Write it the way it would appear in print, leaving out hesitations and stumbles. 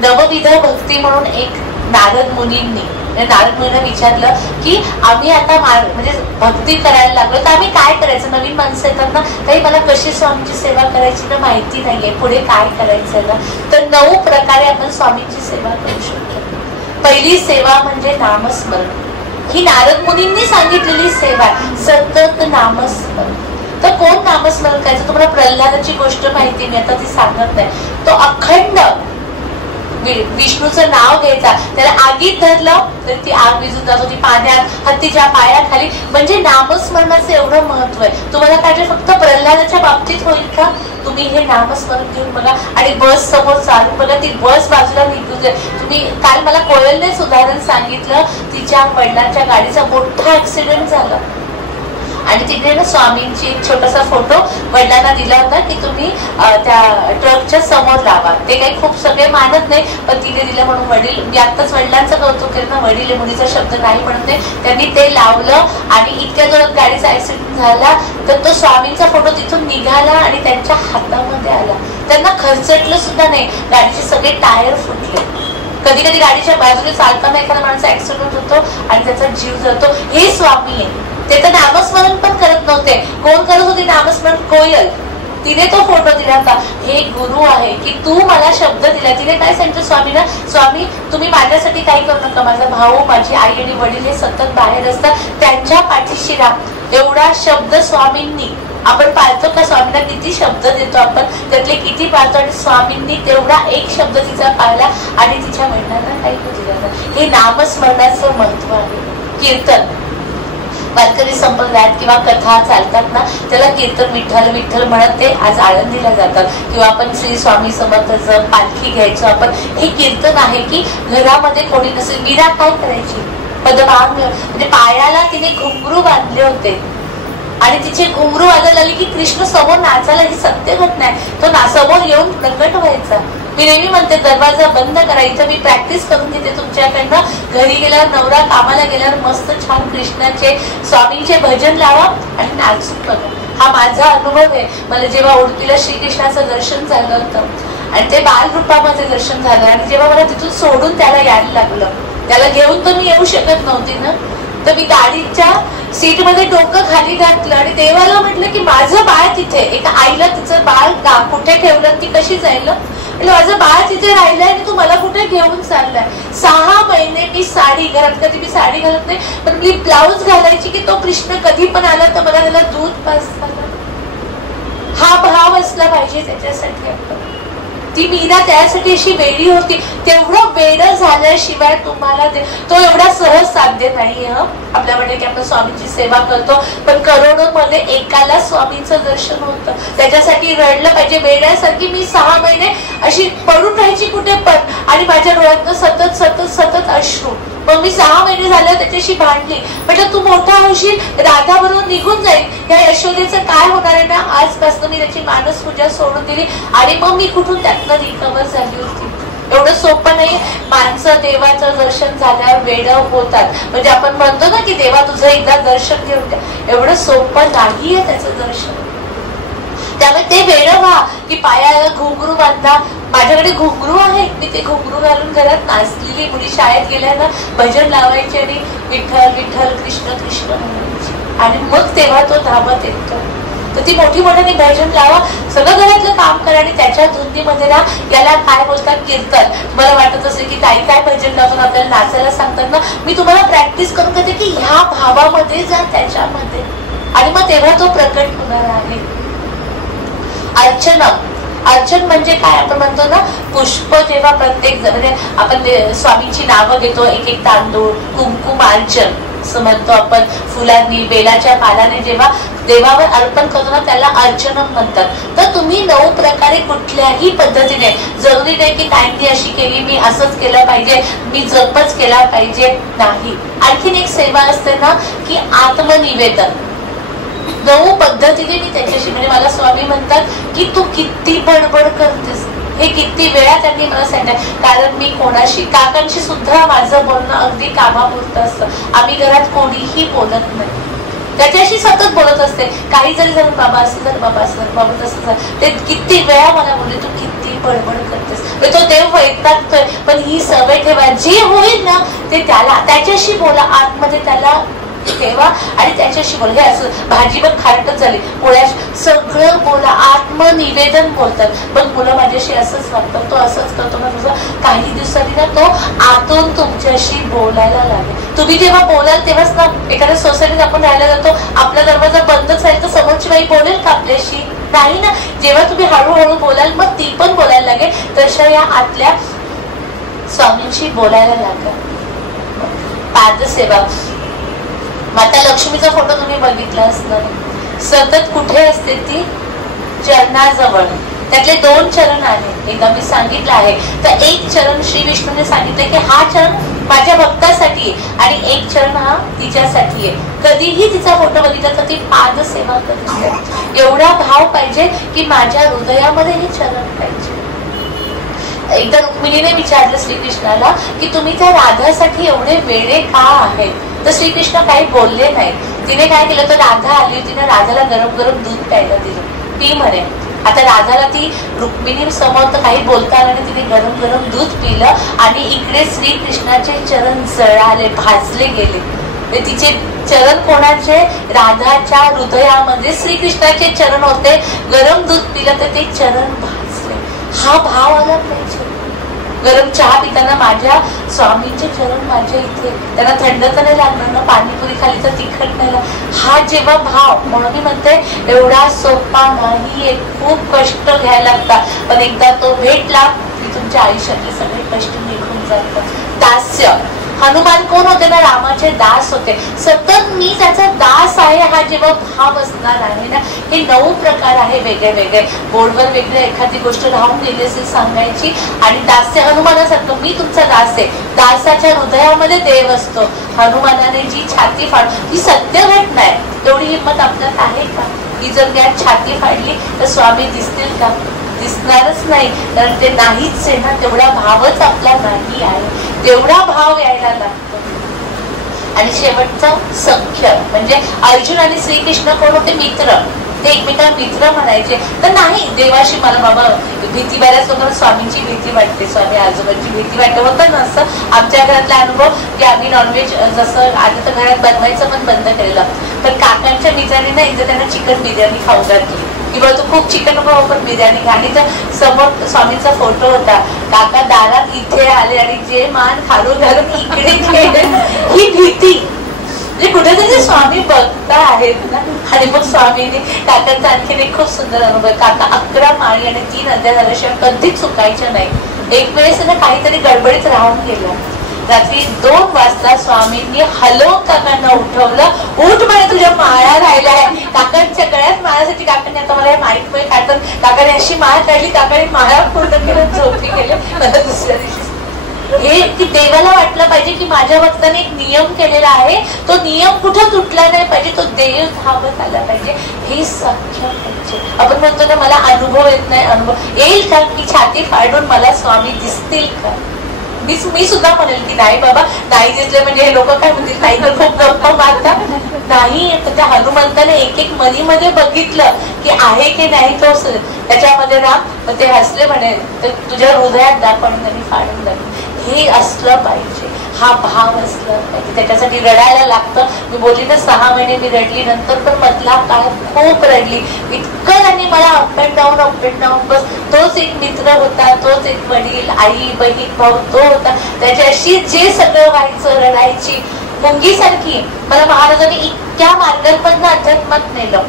नवविध भक्ती म्हणून एक नारद मुनींनी नारद मुनींना विचारलं की आम्ही आता म्हणजे भक्ती करायला लागलो तर आम्ही काय करायचं. नवीन माणसं येतात ना, काही मला कशी स्वामींची सेवा करायची ना माहिती नाहीये, पुढे काय करायचं ना. तर 9 प्रकारे आपण स्वामींची सेवा करू शकतो. पहिली सेवा म्हणजे नामस्मरण. ही नारद मुनींनी सांगितलेली सेवा, सतत नामस्मरण. तर कोण नामस्मरण करायचं. तुम्हाला प्रल्हादाची गोष्ट माहिती, मी आता ती सांगत नाही. तो अखंड विष्णूचं नाव घ्यायचा, त्याला आगीत धरलं तर ती आग विझून जात होती, पाण्यात, हत्तीच्या पायाखाली. म्हणजे नामस्मरणाचं एवढं महत्व आहे. तुम्हाला काय फक्त प्रल्हादाच्या बाबतीत होईल का. तुम्ही हे नामस्मरण घेऊन बघा आणि बस समोर चालू बघा, ती बस बाजूला निघून जाईल. तुम्ही काल मला कोयलनेच उदाहरण सांगितलं, तिच्या वडिलांच्या गाडीचा मोठा ऍक्सिडेंट झाला आणि तिथे ना स्वामींची एक छोटासा फोटो वडिलांना दिला होता की तुम्ही त्या ट्रकच्या समोर लावा. ते काही खूप सगळे मानत नाही, पण तिने दिलं म्हणून वडील, मी आत्ताच वडिलांचं कौतुक केलं ना, वडील मुलीचा शब्द काही म्हणत नाही, त्यांनी ते लावलं आणि इतक्या जोरात गाडीचा ऍक्सिडेंट झाला तर तो स्वामींचा फोटो तिथून निघाला आणि त्यांच्या हातामध्ये आला. त्यांना खर्चटलं सुद्धा नाही, गाडीचे सगळे टायर फुटले. कधी कधी गाडीच्या बाजूने चालताना एखादा माणसा ऍक्सिडेंट होतो आणि त्याचा जीव जातो. हे स्वामी आहे. ते तर नामस्मरण पण करत नव्हते. कोण करत होते नामस्मरण. कोयल, तिने तो फोटो दिला होता. हे गुरु आहे की तू मला शब्द दिला. तिने काय सांगितलं स्वामींना, स्वामी तुम्ही माझ्यासाठी काही करू नका, माझा भाऊ, माझी आई आणि वडील हे सतत बाहेर असतात, त्यांच्या पाठीशी राहा. एवढा शब्द स्वामींनी. आपण पाळतो का स्वामींना किती शब्द देतो आपण, त्यातले किती पाळतो. आणि स्वामींनी तेवढा एक शब्द तिचा पाळला आणि तिच्या वडिलांना काही दिलं. हे नामस्मरणाचं महत्व आहे. कीर्तन वारकरी संप्रदायात किंवा कथा चालतात ना, त्याला कीर्तन विठ्ठल विठ्ठल म्हणत ते आज आळंदीला जातात. किंवा आपण श्री स्वामी समर्थाचं पालखी घ्यायचो आपण. हे कीर्तन आहे की घरामध्ये कोणी नसेल. मीरा काय करायची, पदभांग म्हणजे पायाला तिने घुंगरू बांधले होते आणि तिचे घुंगरू वाजायला लागली की कृष्ण समोर नाचायला. ही सत्य घटना आहे. तो समोर येऊन प्रकट व्हायचा. मी नेहमी म्हणते दरवाजा बंद करा, इथं मी प्रॅक्टिस करून घेते तुमच्याकडनं. घरी गेल्यावर, नवरा कामाला गेल्यावर मस्त छान कृष्णाचे स्वामींचे भजन लावा आणि नाचून बघा. हा माझा अनुभव आहे. मला जेव्हा उडपीला श्रीकृष्णाचं दर्शन झालं होतं आणि ते बाल रूपामध्ये दर्शन झालं आणि जेव्हा मला तिथून सोडून त्याला यायला लागलं, त्याला घेऊन तर मी येऊ शकत नव्हती ना, तर मी गाडीच्या सीट मध्ये डोकं खाली घातलं आणि देवाला म्हटलं की माझं बाळ तिथे. एका आईला तिचं बाळ कुठे ठेवलं, ती कशी जाईल. माझं बाळ तिथे राहिलंय आणि तू मला कुठे घेऊन चाललाय. 6 महिने मी साडी, घरात कधी मी साडी घालत नाही, पण मी ब्लाऊज घालायची की तो कृष्ण कधी पण आला तर मला त्याला दूध पाजताना. हा भाव असला पाहिजे त्याच्यासाठी. ती मीरा त्यासाठी अशी वेडी होती. तेवढं वेड झाल्याशिवाय तुम्हाला तो एवढा सहज साध्य नाही. आपल्या म्हणजे की आपण स्वामींची सेवा करतो, पण करोडो मध्ये एकाला स्वामींचं दर्शन होतं. त्याच्यासाठी रडलं पाहिजे. वेड्यासारखी मी 6 महिने अशी पडून राहायची कुठे पण आणि माझ्या डोळ्यातनं सतत सतत सतत अश्रू. मग मी 6 महिने झाले त्याच्याशी भांडली. म्हटलं तू मोठा होशील, राधा बरोबर निघून जाईल, या यशोदेचं काय होणार आहे ना. आजपासून मी त्याची मानस पूजा सोडून दिली आणि मग मी कुठून त्यातनं रिकवर झाली होती. एवढं सोपं नाही. माणसं देवाचं दर्शन झाल्यावर वेड होतात. म्हणजे आपण म्हणतो ना की देवा तुझं एकदा दर्शन घेऊन द्या, एवढं सोपं नाहीये त्याचं दर्शन. त्यामुळे ते वेड व्हा की पायाला घुंगरू बांधा. माझ्याकडे घुंगरू आहे, मी ते घुंगरू घालून घरात नाचलेली. मुली शाळेत गेल्या ना भजन लावायचे आणि विठ्ठल विठ्ठल कृष्ण कृष्ण म्हणायचे आणि मग तेव्हा तो धावत येतो. तर ती मोठी मोठ्याने भजन लावा, सगळं घरातलं काम करा आणि त्याच्या धुंदीमध्ये ना याला काय बोलतात कीर्तन. मला वाटत असेल की ताई काय भजन लावून आपल्याला नाचायला सांगतात ना, मी तुम्हाला प्रॅक्टिस करून देते की ह्या भावामध्ये जा, त्याच्यामध्ये, आणि मग तेव्हा तो प्रकट होणार आहे. अर्चन, अर्चन म्हणजे काय आपण म्हणतो ना, पुष्प जेव्हा प्रत्येक म्हणजे आपण स्वामींची नावं घेतो, एक एक तांदूळ, कुंकुम अर्चन असं म्हणतो आपण, फुलांनी बेलाच्या पालाने जेव्हा देवावर अर्पण करतो ना त्याला अर्चनम म्हणतात. तर तुम्ही 9 प्रकारे कुठल्याही पद्धतीने, जरुरी नाही की ताईंनी अशी केली मी असंच केलं पाहिजे, मी जपच केला पाहिजे, नाही. आणखीन एक सेवा असते ना की आत्मनिवेदन. 9 पद्धतीने मी त्याच्याशी, म्हणजे मला स्वामी म्हणतात की तू किती बडबड करतेस. हे किती वेळा त्यांनी मला सांगितलं. कारण मी कोणाशी, काकांशी सुद्धा माझं बोलणं अगदी कामापुरतं असतं. आम्ही घरात कोणीही बोलत नाही, त्याच्याशी सतत बोलत असते. काही जरी झालं बाबा असं झालं, बाबा असं झालं, बाबा तसं झालं. ते किती वेळा मला बोलले तू किती बडबड करतेस, तो देव वैतागतोय. पण ही सवय ठेवा, जे होईल ना ते त्याच्याशी बोला, आतमध्ये त्याला ठेवा आणि त्याच्याशी बोला. हे असं भाजी बघ खारटच झाली, पोळ्या, सगळं बोला, आत्मनिवेदन बोलतात. पण मुलं माझ्याशी असंच वागतात, तो असंच करतो ना तुझं. काही दिवसांनी ना तो आतून तुमच्याशी बोलायला लागेल. तुम्ही जेव्हा बोलाल तेव्हाच ना, एखाद्या सोसायटीत आपण राहायला जातो, आपला दरवाजा बंदच राहील तर समोरची बाई बोलेल का आपल्याशी? नाही ना. जेव्हा तुम्ही हळूहळू बोलाल मग ती पण बोलायला लागेल. तशा या आतल्या स्वामींशी बोलायला लागेल. पादसेवा, माता लक्ष्मीचा फोटो तुम्ही बघितला असणार. सतत कुठे असते ती? चरणाजवळ. त्यातले 2 चरण आहेत, एकदा मी सांगितलं आहे. तर एक चरण श्री विष्णूने सांगितलं की हा चरण माझ्या भक्तासाठी आहे आणि एक चरण हा तिच्यासाठी आहे. कधीही तिचा फोटो बघितला तर ती पादसेवा करते. एवढा भाव पाहिजे की माझ्या हृदयामध्ये हे चरण पाहिजे. एकदा रुक्मिणीने विचारलं श्रीकृष्णाला की तुम्ही त्या राधासाठी एवढे वेडे का आहेत? तर श्रीकृष्ण काही बोलले नाही. तिने काय केलं, तर राधा आली होती ना, राधाला गरम गरम दूध प्यायला दिलं, पी म्हणे. आता राधाला ती रुक्मिणी समोर तर काही बोलता आलं नाही, तिने गरम गरम दूध पिलं आणि इकडे श्रीकृष्णाचे चरण जळाले, भाजले गेले. तिचे चरण कोणाचे? राधाच्या हृदयामध्ये श्रीकृष्णाचे चरण होते. गरम दूध पिलं तर ते चरण भाजले. हा भाव आला पाहिजे. गरम चहा पिताना माझ्या स्वामींचे चरण माझ्या इथे, त्यांना थंड तर नाही लागणार ना, पाणीपुरी खाली तर तिखट नाही. हा जेव्हा भाव, म्हणून मी म्हणते एवढा सोपा नाहीये, खूप कष्ट घ्यायला लागतात. पण एकदा तो भेटला की तुमच्या आयुष्यातले सगळे कष्ट निघून जातात. दास्य, हनुमान कोण होते ना? रामाचे दास होते. सतत मी त्याचा दास आहे हा जेव्हा भाव असणार आहे ना, हे 9 प्रकार आहे वेगळे वेगळे. बोर्डवर वेगळे एखादी गोष्ट राहून गेली असेल सांगायची. आणि दास्य हनुमानासारखं, मी तुमचा दास आहे. दासाच्या हृदयामध्ये देव असतो. हनुमानाने जी छाती फाड, ही सत्य घटना आहे. तेवढी हिंमत आपल्यात आहे का? ही जर त्या छाती फाडली तर स्वामी दिसतील का? दिसणारच नाही, कारण ते नाहीच आहे ना. तेवढा भावच आपला नाही आहे. तेवढा भाव यायला लागतो. आणि शेवटचा सख्य, म्हणजे अर्जुन आणि श्रीकृष्ण कोण होते? मित्र. ते एकमेकांना मित्र म्हणायचे. तर नाही, देवाशी मला बाबा भीती, बऱ्याच लोकांना स्वामींची भीती वाटते, स्वामी आजोबांची भीती वाटते. होतं ना असं आमच्या घरातला अनुभव की आम्ही नॉनव्हेज जसं आधी तर घरात बनवायचं पण बंद केलेलं. पण काकांच्या मित्रांनी ना एकदा त्यांना चिकन बिर्याणी खाऊ घातली, किंवा तू खूप चिकन खाऊ पण बिर्याणी खा. आणि तर समोर स्वामींचा फोटो होता. काका दारात इथे आले आणि जे मान खालून घालून इकडे गेले. ही भीती म्हणजे कुठेतरी स्वामी बघता आहेत ना. आणि मग स्वामीने काकांचा आणखीन एक खूप सुंदर अनुभव. काका 11 माळी आणि 3 अध्याय झाल्याशिवाय कधीच चुकायच्या नाही. एक वेळेस ना काहीतरी गडबडीत राहून गेलं. रात्री 2 वाजता स्वामींनी हॅलो काकांना उठवलं. उठ म्हणे, तुझ्या माळा राहिल्या आहे. काकांच्या गळ्यात माळासाठी काकांनी, आता मला हे माईक मध्ये काढतात, काकाने अशी माळ काढली, काकाने माळा पूर्ण केलं, झोपी गेले. नंतर दुसऱ्या दिवशी हे की देवाला वाटलं पाहिजे की माझ्या भक्ताने एक नियम केलेला आहे, तो नियम कुठं तुटला नाही पाहिजे, तो देव धावत आला पाहिजे. हे सख्य पाहिजे. आपण म्हणतो ना मला अनुभव येत नाही, अनुभव येईल का? की छाती फाडून मला स्वामी दिसतील का? मी सुद्धा म्हणेल की नाही बाबा, नाही दिसले म्हणजे हे लोक काय म्हणतील, काही तर खूप गप्पा मारतात. नाही, त्या हनुमंताने एक एक मनीमध्ये बघितलं की आहे की नाही तो त्याच्यामध्ये ना. ते हसले म्हणे, तर तुझ्या हृदयात दाखवून त्यांनी फाडून लागले. हे असलं पाहिजे, हा भाव असला पाहिजे. त्याच्यासाठी रडायला लागतं. मी बोलली ना 6 महिने मी रडली, नंतर पण मधला काय खूप रडली. इतकं त्यांनी मला अप अँड डाऊन बस. तोच एक मित्र होता, तोच एक वडील, आई, बहीण, भाऊ तो होता. त्याच्याशी जे सगळं व्हायचं, रडायची मुंगीसारखी. मला महाराजांनी इतक्या मार्गांमधनं अध्यात्मात नेलं.